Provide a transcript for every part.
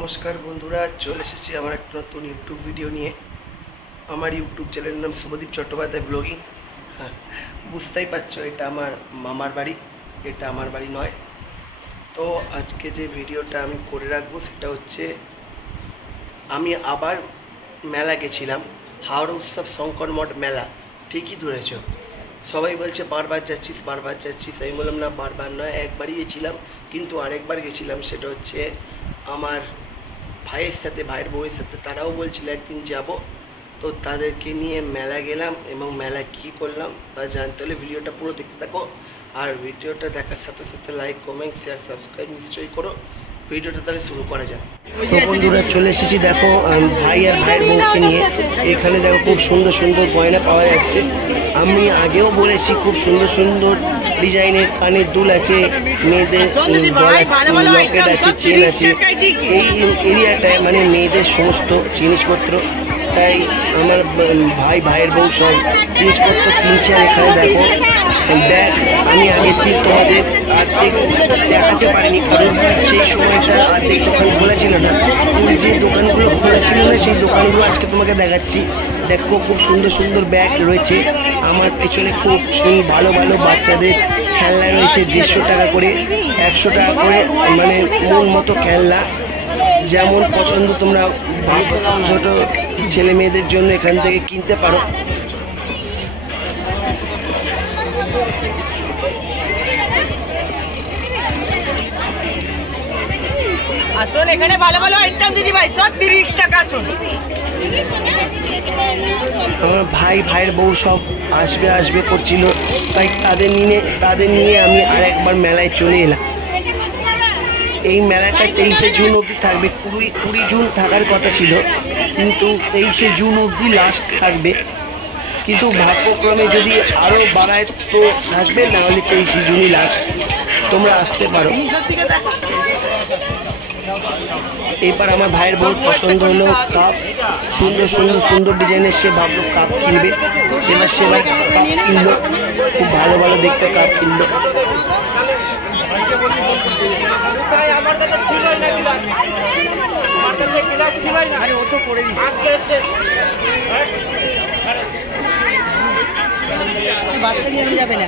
নমস্কার বন্ধুরা, চলে এসেছি আমার একটা নতুন ইউটিউব ভিডিও নিয়ে। আমার ইউটিউব চ্যানেলের নাম শুভদীপ চট্টোপাধ্যায় ব্লগিং। হ্যাঁ, বুঝতেই পারছো এটা আমার মামার বাড়ি, এটা আমার বাড়ি নয়। তো আজকে যে ভিডিওটা আমি করে রাখবো সেটা হচ্ছে আমি আবার মেলা গেছিলাম, হাওড়া উৎসব শঙ্কর মঠ মেলা। ঠিকই ধরেছ, সবাই বলছে বারবার যাচ্ছিস বারবার যাচ্ছিস। আমি বললাম না, বারবার নয়, একবারই গেছিলাম, কিন্তু আরেকবার গেছিলাম সেটা হচ্ছে আমার ভাইয়ের সাথে, ভাইয়ের বউয়ের সাথে। তারাও বলছিল একদিন যাব, তো তাদেরকে নিয়ে মেলা গেলাম এবং মেলা কী করলাম তা জানতে হলে ভিডিওটা পুরো দেখতে থাকো। আর ভিডিওটা দেখার সাথে সাথে লাইক, কমেন্ট, শেয়ার, সাবস্ক্রাইব নিশ্চয়ই করো। ভিডিওটা তাহলে শুরু করা যাক। তো বন্ধুরা চলে এসেছি, দেখো ভাই আর ভাইয়ের বউকে নিয়ে। এখানে দেখো খুব সুন্দর সুন্দর গয়না পাওয়া যাচ্ছে। আমি আগেও বলেছি খুব সুন্দর সুন্দর ডিজাইনের কানের দুল আছে, মেয়েদের লকেট আছে, চেন আছে। এই এরিয়াটায় মানে মেয়েদের সমস্ত জিনিসপত্র, তাই আমার ভাইয়ের বউ সব জিনিসপত্র কিনছে। আর এখানে দেখো ব্যাগ, আমি আগের দিন তোমাদের আর্ধেক দেখাতে পারিনি, কারণ সেই সময়টা আর্ধেক দোকান খোলা ছিল না। ওই যে দোকানগুলো খোলা ছিল না সেই দোকানগুলো আজকে তোমাকে দেখাচ্ছি। দেখো খুব সুন্দর সুন্দর ব্যাগ রয়েছে। আমার পেছনে খুব ভালো ভালো বাচ্চাদের খেলনা রয়েছে, 150 টাকা করে, 100 টাকা করে, মানে মন মতো খেলনা যেমন পছন্দ তোমরা ছোটো ছোটো ছেলে মেয়েদের জন্য এখান থেকে কিনতে পারো। আসুন, এখানে ভালো ভালো আইটেম দিদি ভাই, সব 30 টাকা। আসুন, আমার ভাইয়ের বউ সব আসবে করছিল, তাই তাদের নিয়ে আমি আরেকবার মেলায় চলে এলাম। এই মেলাটা 23শে জুন অবধি থাকবে। 20 জুন থাকার কথা ছিল, কিন্তু 23শে জুন অবধি লাস্ট থাকবে। কিন্তু ভাগ্যক্রমে যদি আরও বাড়ায় তো থাকবে, না হলে 23শে জুনই লাস্ট। তোমরা আসতে পারো। এবার আমার ভাইয়ের বউর পছন্দ হলো কাপ, সুন্দর সুন্দর সুন্দর ডিজাইনের। সে ভাবলো কাপ কিনবে, সে কাপ কিনলো, খুব ভালো ভালো দেখতে কাপ কিনলো। বাচ্চা নিয়ে যাবে না,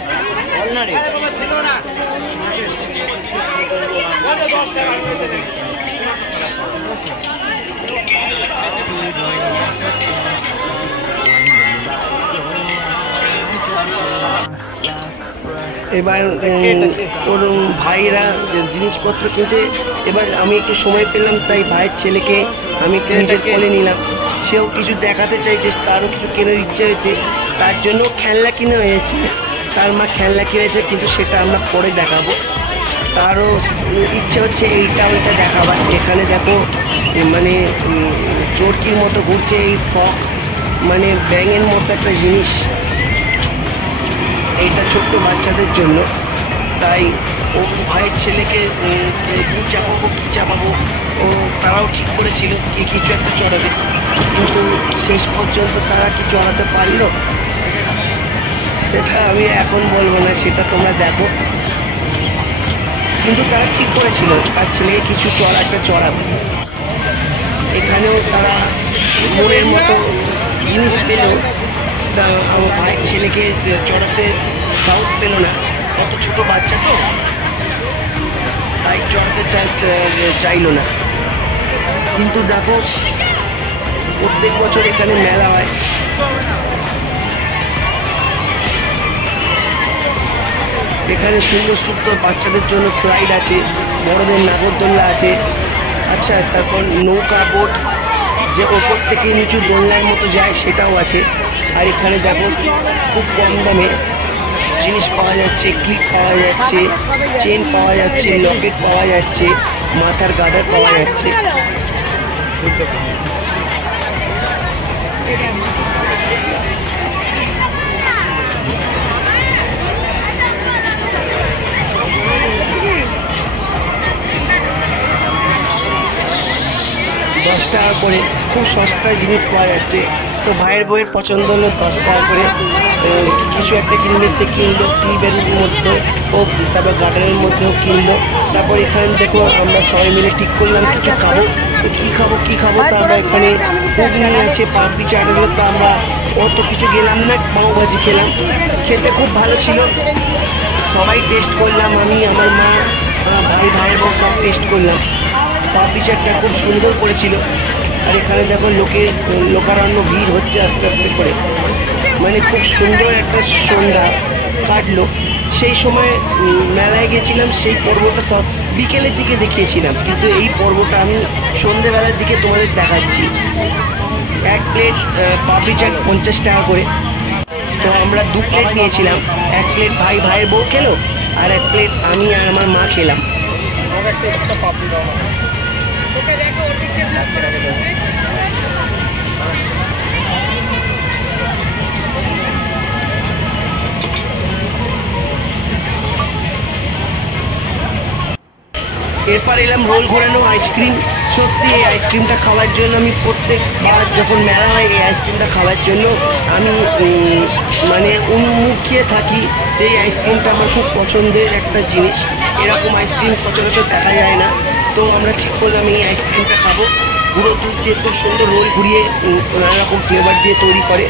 এবার ওর ভাইরা জিনিসপত্র কিনছে। এবার আমি একটু সময় পেলাম, তাই ভাইয়ের ছেলেকে আমি নিজে কোলে নিলাম। সেও কিছু দেখাতে চাইছে, তারও কিছু কেনার ইচ্ছে হয়েছে, তার জন্য খেলনা কিনে হয়েছে। তার মা খেলনা কিনেছে, কিন্তু সেটা আমরা পরে দেখাবো। তারও ইচ্ছে হচ্ছে এইটা ওইটা দেখাবার। এখানে দেখো মানে চরকির মতো ঘুরছে এই ফক, মানে ব্যাঙের মতো একটা জিনিস। এইটা ছোট্ট বাচ্চাদের জন্য, তাই ও ভাইয়ের ছেলেকে কী চাপাবো ও তারাও ঠিক করেছিল কি কিছু একটা চড়াবে, কিন্তু শেষ পর্যন্ত তারা কি চড়াতে পারলো সেটা আমি এখন বলবো না, সেটা তোমরা দেখো। কিন্তু তারা ঠিক করেছিল তার ছেলেকে কিছু চড়াবে। এখানেও তারা মোড়ের মতো জিনিস পেল, আমার ভাইয়ের ছেলেকে চড়াতে সাহস পেল না, কত ছোট বাচ্চা তো, তাই চড়াতে চাইলো না। কিন্তু দেখো প্রত্যেক বছর এখানে মেলা হয়। এখানে সুন্দর সুন্দর বাচ্চাদের জন্য স্লাইড আছে, বড়দের নাগরদোল্লা আছে। আচ্ছা, তারপর নৌকা বোট, যে ওপর থেকে নিচু দোলনার মতো যায়, সেটাও আছে। আর এখানে দেখো খুব কম দামে জিনিস পাওয়া যাচ্ছে, ক্লিপ পাওয়া যাচ্ছে, চেন পাওয়া যাচ্ছে, লকেট পাওয়া যাচ্ছে, মাথার গার্ডার পাওয়া যাচ্ছে। 10 টাকা করে খুব সস্তায় জিনিস পাওয়া যাচ্ছে। তো ভাইয়ের বউয়ের পছন্দ হলো 10 টাকা করে কিছু একটা কিনলে, সে কিনলো ক্লিপের মধ্যে ও, তারপর গার্ডারের মধ্যেও কিনলো। তারপর এখানে দেখো আমরা সবাই মিলে ঠিক করলাম কিছু খাবো, তো কী খাবো তা আমরা এখানে ঘুগনি আছে, পাপড়ি চাট আছে, তো আমরা অত কিছু গেলাম না, পাওভাজি খেলাম। খেতে খুব ভালো ছিল, সবাই টেস্ট করলাম, আমি আমার মা ভাইয়ের বউ সব টেস্ট করলাম। পাপড়ি চাটটা খুব সুন্দর করেছিল। আর এখানে দেখো লোকারণ্য ভিড় হচ্ছে আস্তে আস্তে করে, মানে খুব সুন্দর একটা সন্ধ্যা কাটলো। সেই সময় মেলায় গেছিলাম, সেই পর্বটা সব বিকেলের দিকে দেখিয়েছিলাম, কিন্তু এই পর্বটা আমি সন্ধেবেলার দিকে তোমাদের দেখাচ্ছি। এক প্লেট পাপড়ি চাট 50 টাকা করে, তো আমরা 2 প্লেট নিয়েছিলাম। 1 প্লেট ভাইয়ের বউ খেলো, আর 1 প্লেট আমি আর আমার মা খেলাম। এরপর এলাম রোল ঘোরানো আইসক্রিম। সত্যি এই আইসক্রিমটা খাওয়ার জন্য আমি প্রত্যেকবার যখন মেলা হয় এই আইসক্রিমটা খাওয়ার জন্য আমি মানে উন্মুখিয়ে থাকি যে এই আইসক্রিমটা আমার খুব পছন্দের একটা জিনিস। এরকম আইসক্রিম সচরাচর দেখা যায় না, তো আমরা ঠিক করলাম এই আইসক্রিমটা খাবো। গুঁড়ো দুধ দিয়ে খুব সুন্দর রোল ঘুরিয়ে নানা রকম ফ্লেভার দিয়ে তৈরি করে।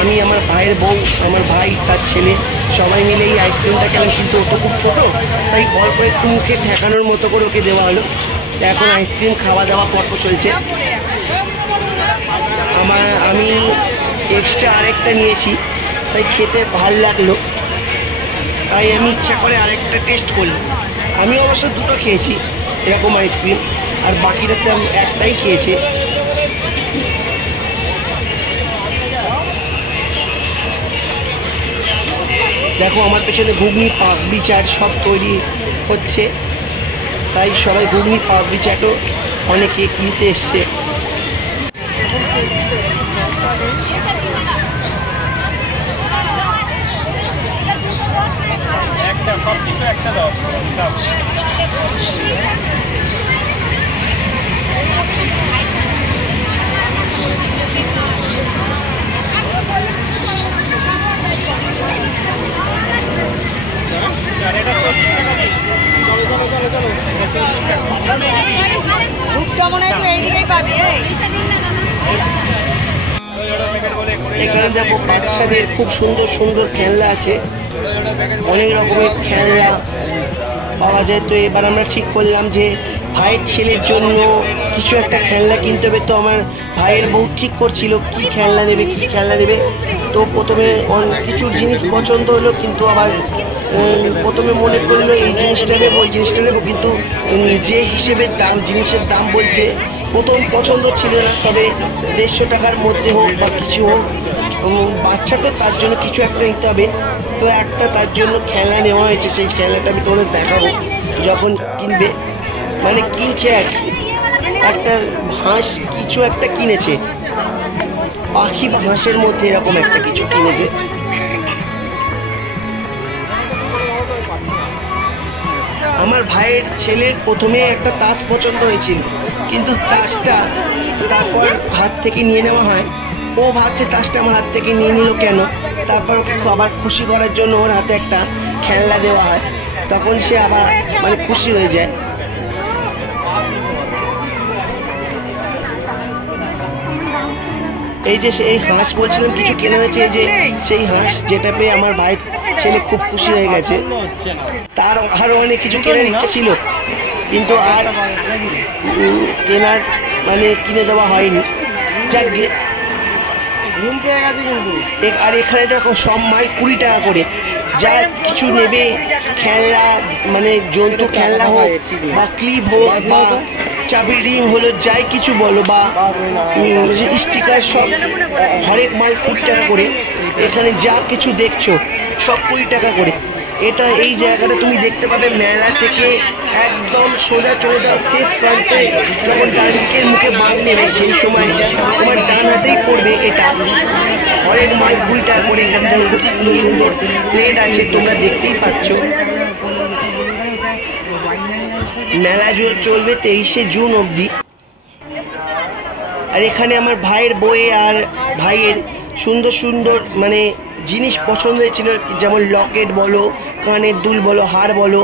আমি, আমার ভাইয়ের বউ, আমার ভাই, তার ছেলে সবাই মিলে এই আইসক্রিমটা খেলাম, কিন্তু ও তো খুব ছোটো, তাই অল্প একটু মুখে ঠেকানোর মতো করে ওকে দেওয়া হলো। এখন আইসক্রিম খাওয়া দাওয়া পর্ব চলছে। আমি এক্সট্রা আরেকটা নিয়েছি, তাই খেতে ভাল লাগলো, তাই আমি ইচ্ছা করে আরেকটা টেস্ট করলাম। আমি অবশ্য 2টো খেয়েছি এরকম আইসক্রিম, আর বাকিটাতে আমি একটাই খেয়েছি। দেখো আমার পেছনে ঘুগনি, পাপড়ি চাট সব তৈরি হচ্ছে, তাই সবাই ঘুগনি পাপড়ি চাটও অনেকে কিনতে এসছে। এখানে দেখো বাচ্চাদের খুব সুন্দর সুন্দর খেলনা আছে, অনেক রকমের খেলনা পাওয়া যায়। তো এবার আমরা ঠিক করলাম যে ভাইয়ের ছেলের জন্য কিছু একটা খেলনা কিনতে হবে। তো আমার ভাইয়ের বউ ঠিক করছিল কি খেলনা নেবে। তো প্রথমে কিছু জিনিস পছন্দ হলো, কিন্তু আবার প্রথমে মনে করলো এই জিনিসটা নেবো ওই জিনিসটা নেবো, কিন্তু যে হিসেবে জিনিসের দাম বলছে প্রথম পছন্দ ছিল না। তবে 150 টাকার মধ্যে হোক বা কিছু হোক, বাচ্চা তো তার জন্য কিছু একটা নিতে হবে। তো একটা তার জন্য খেলনা নেওয়া হয়েছে, সেই খেলনাটা আমি তোমাদের দেখাবো যখন কিনবে। মানে কিনছে একটা হাঁস কিছু একটা কিনেছে, পাখি বা হাঁসের মধ্যে এরকম একটা কিছু কিনেছে। আমার ভাইয়ের ছেলের প্রথমে একটা তাস পছন্দ হয়েছিল, কিন্তু তাসটা তারপর হাত থেকে নিয়ে নেওয়া হয়। ও ভাবছে তাসটা আমার হাত থেকে নিয়ে নিল কেন, তারপর ওকে আবার খুশি করার জন্য ওর হাতে একটা খেলনা দেওয়া হয়, তখন সে আবার মানে খুশি হয়ে যায়। এই যে এই হাঁস বলছিলাম কিছু কেনা হয়েছে, এই যে সেই হাঁস যেটা পেয়ে আমার ভাইয়ের ছেলে খুব খুশি হয়ে গেছে। তার আরও অনেক কিছু কেনার ইচ্ছা ছিল, কিন্তু আর কেনার মানে কিনে দেওয়া হয়নি। যাকে আর এখানে দেখো সব মাল 20 টাকা করে, যা কিছু নেবে খেলনা মানে জন্তু খেলনা হোক বা ক্লিপ হোক বা চাবির রিং হলো, যাই কিছু বলো বা স্টিকার, সব হরেক মাল 20 টাকা করে। এখানে যা কিছু দেখছো সব 20 টাকা করে। এটা এই জায়গাটা তুমি দেখতে পাবে মেলা থেকে একদম সোজা চলে যাও শেষ প্রান্তে, যখন ডান দিকের মুখে বাঁক নেবে সেই সময় তোমার ডান হাতেই পড়বে এটা। হরেক মাল 20 টাকা করে। এখানে খুব সুন্দর সুন্দর প্লেট আছে, তোমরা দেখতেই পাচ্ছ। মেলা চলবে 23শে জুন অবধি। আর এখানে আমার ভাইয়ের বউয়ে আর ভাইয়ের সুন্দর সুন্দর মানে জিনিস পছন্দ হয়েছিল, যেমন লকেট বলো, কানের দুল বলো, হার বলো,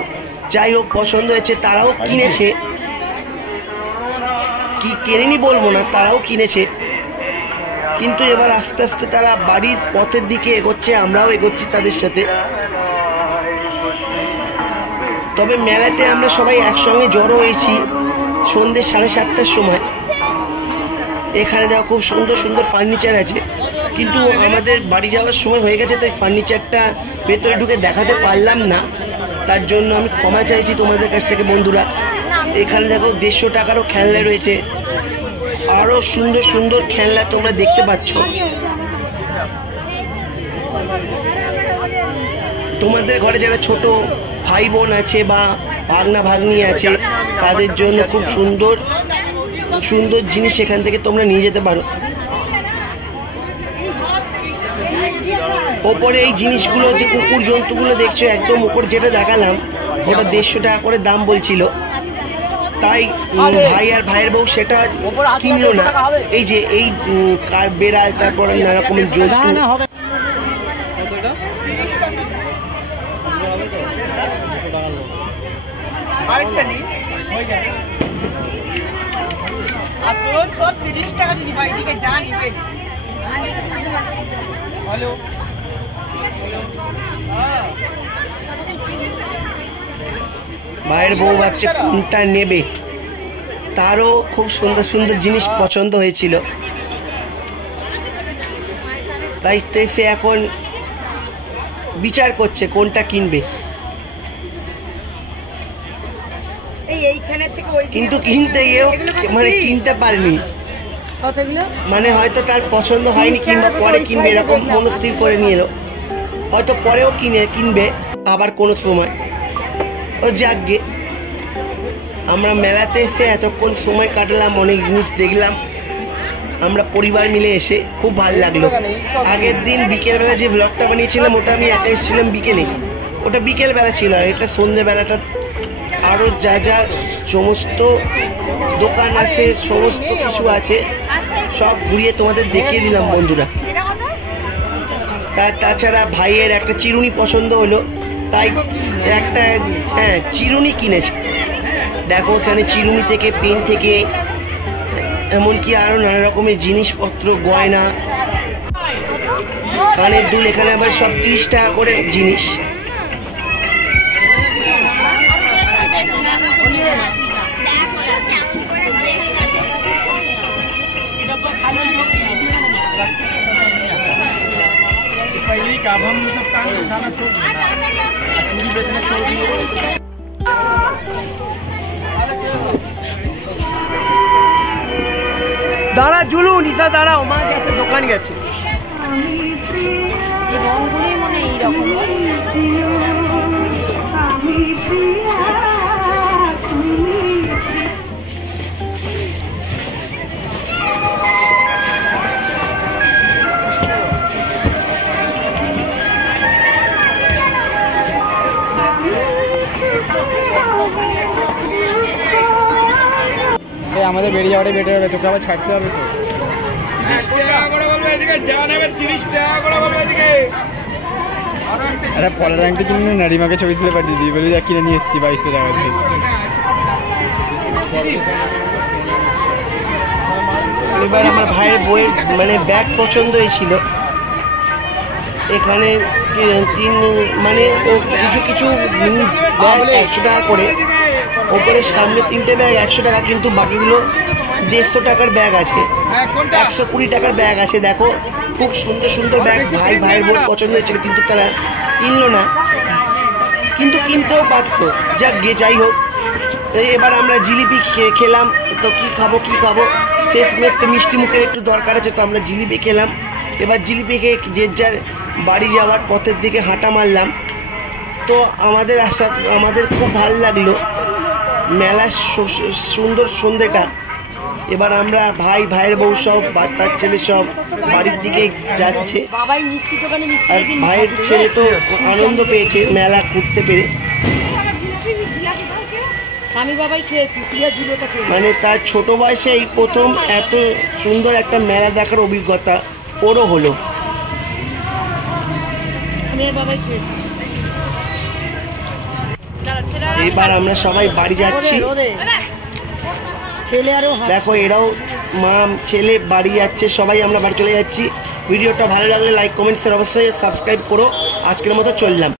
যাই হোক পছন্দ হয়েছে, তারাও কিনেছে। কি কেনেনি বলবো না, তারাও কিনেছে, কিন্তু এবার আস্তে আস্তে তারা বাড়ির পথের দিকে এগোচ্ছে, আমরাও এগোচ্ছি তাদের সাথে। তবে মেলাতে আমরা সবাই একসঙ্গে জড়ো হয়েছি সন্ধ্যে 7:30টার সময়। এখানে দেখো খুব সুন্দর সুন্দর ফার্নিচার আছে, কিন্তু আমাদের বাড়ি যাওয়ার সময় হয়ে গেছে, তাই ফার্নিচারটা ভেতরে ঢুকে দেখাতে পারলাম না, তার জন্য আমি ক্ষমা চাইছি তোমাদের কাছ থেকে বন্ধুরা। এখানে দেখো 150 টাকারও খেলনা রয়েছে, আরও সুন্দর সুন্দর খেলনা তোমরা দেখতে পাচ্ছ। তোমাদের ঘরে যারা ছোট ভাই বোন আছে বা ভাগনা ভাগ্নি আছে, তাদের জন্য খুব সুন্দর সুন্দর জিনিস এখান থেকে তোমরা নিয়ে যেতে পারো। ওপরে এই জিনিসগুলো, যে কুকুর জন্তুগুলো দেখছো একদম ওপর যেটা দেখালাম, ওটা 150 টাকা করে দাম বলছিল, তাই ভাই আর ভাইয়ের বউ সেটা কিনলো না। এই যে এই কার বেড়াল, তারপর নানা রকমের জন্তু। ভাইয়ের বউ ভাবছে কোনটা নেবে, তারও খুব সুন্দর সুন্দর জিনিস পছন্দ হয়েছিল, তাই সে এখন বিচার করছে কোনটা কিনবে। কিন্তু কিনতে গিয়েও মানে কিনতে পারেনি, মানে হয়তো তার পছন্দ হয়নি কিংবা পরে কিনবে এরকম মনস্থির করে নিয়ে এলো, হয়তো পরেও কিনবে আবার কোনো সময়। ও যাকগে, আমরা মেলাতে এসে এতক্ষণ সময় কাটালাম, অনেক জিনিস দেখলাম আমরা পরিবার মিলে এসে, খুব ভালো লাগলো। আগের দিন বিকেলবেলা যে ব্লগটা বানিয়েছিলাম ওটা আমি একা এসেছিলাম বিকেলে, ওটা বিকেলবেলা ছিল, আর এটা সন্ধ্যেবেলাটা আরও যা যা সমস্ত দোকান আছে, সমস্ত কিছু আছে, সব ঘুরিয়ে তোমাদের দেখিয়ে দিলাম বন্ধুরা। তাছাড়া ভাইয়ের একটা চিরুনি পছন্দ হলো, তাই একটা চিরুনি কিনেছে। দেখো এখানে চিরুনি থেকে, পেন থেকে, এমনকি আরও নানা রকমের জিনিসপত্র, গয়না, কানের দুল, এখানে আবার সব 30 টাকা করে জিনিস। দাঁড়া জুলু, নিশা দাঁড়াও, মা গেছে দোকান গেছে। আমাদের বেরিয়ে যাওয়াটাই বেটার হবে, তোকে আবার ছাড়তে হবে তো। একটা পলার আংটি কিনে না, রিমাকে ছবি তুলে পাঠিয়ে দিই, বলি কিনে নিয়ে এসেছি 2200 টাকা দিয়ে। এবার আমার ভাইয়ের বইয়ের মানে ব্যাগ পছন্দ হয়েছিল, এখানে মানে ও কিছু কিছু ব্যাগ 100 টাকা করে, ওপরে সামনে 3টে ব্যাগ 100 টাকা, কিন্তু বাকিগুলো 150 টাকার ব্যাগ আছে, 120 টাকার ব্যাগ আছে। দেখো খুব সুন্দর সুন্দর ব্যাগ ভাইয়ের বই পছন্দ হয়েছিল, কিন্তু তারা কিনলো না, কিন্তু কিনতেও পারতো। যাই হোক, এবার আমরা জিলিপি খেলাম, তো কি খাবো শেষমেশ তো মিষ্টি মুখের একটু দরকার আছে, তো আমরা জিলিপি খেলাম। এবার জিলিপি খেয়ে যে যার বাড়ি যাওয়ার পথের দিকে হাঁটা মারলাম। তো আমাদের খুব ভালো লাগলো মেলার সুন্দর সন্ধ্যেটা। এবার আমরা ভাইয়ের বউ সব, তার ছেলে সব বাড়ির দিকে যাচ্ছে, আর ভাইয়ের ছেলে তো আনন্দ পেয়েছে মেলা ঘুরতে পেরে, মানে তার ছোট বয়সে এই প্রথম এত সুন্দর একটা মেলা দেখার অভিজ্ঞতা ওরও হলো। এবার আমরা সবাই বাড়ি যাচ্ছি। ছেলে আরো দেখো এরাও মা ছেলে বাড়ি যাচ্ছে, সবাই আমরা বাড়ি চলে যাচ্ছি। ভিডিওটা ভালো লাগলে লাইক কমেন্টসের অবশ্যই সাবস্ক্রাইব করো। আজকের মতো চললাম।